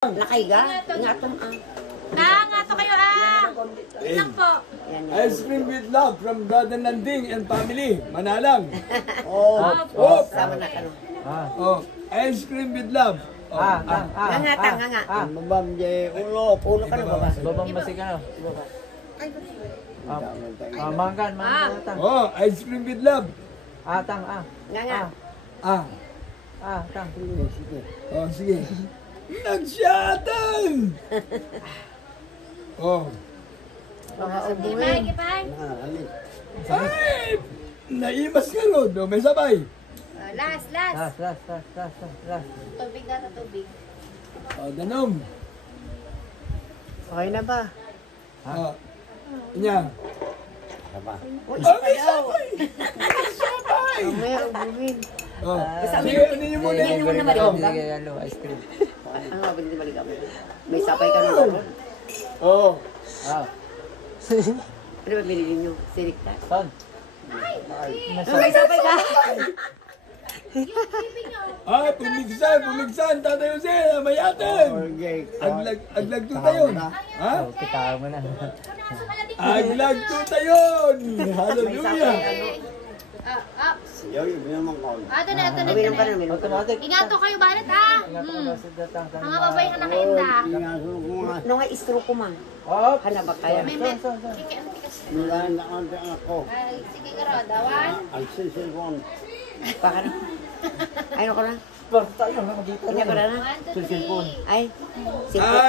Nakaiga? Ingatong Ngato kayo Ilang po. Ice cream with love from Brother Nanding and family. Manalang. Sama na ka no. Ice cream with love. Nga. Babam je ulo Ka na baba. Babam masih ka na. Mangkan. Ice cream with love. Tang. Nga. Tang. Sige. Nagsyatan! Gipay. Ay! Naimas ka ron. May sabay. Last. Tubig na tubig. Danom. Okay na ba? Inya. May sabay! Mamaya ubuhin. Sige, ano yun muna? Yan muna maligam. Ice cream. Ano ba binili maligam? May sapay ka no. Ano ba binili nyo? Sirikta? Son. May sapay ka? Ay, pumigsan, Tatay Jose, mayatan. Aglag tuta yun. Ha? Kita mo na. Aglag tuta yun. Hallelujah. Ito na. Uminom ka na, uminom ka na. Automatic. Ingato kayo balat Mga babae ka nakainda. Ano nga istro ko man? Hana ba kaya? Sige ka dawan. Baka na. Ano ko na? Tayo nakabita Kanya ko na na? Cellphone. Ay,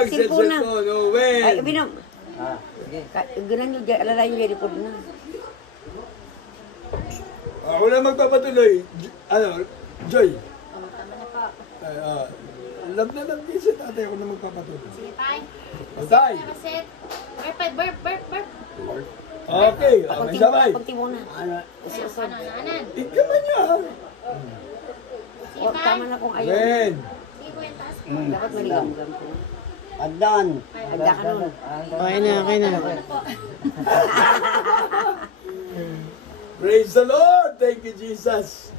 Cellphone na. no way. Ay, uminom. Sige. Ganan nyo, alalay nyo yung report na. Ako na magpapatuloy. Joy. Tama na po. Love na love din si tatay. Ako na magpapatuloy. Sige tay. Tay. Nakaset. Burp. Okay, may sabay. Kunti muna. Anan. Ikaman niya. Sige tay. Tama na kung ayaw. Ben. Sige po yung taas. Dapat maligam-gam ko. Adan. Agda ka nun. Okay na. Praise the Lord. Thank you, Jesus.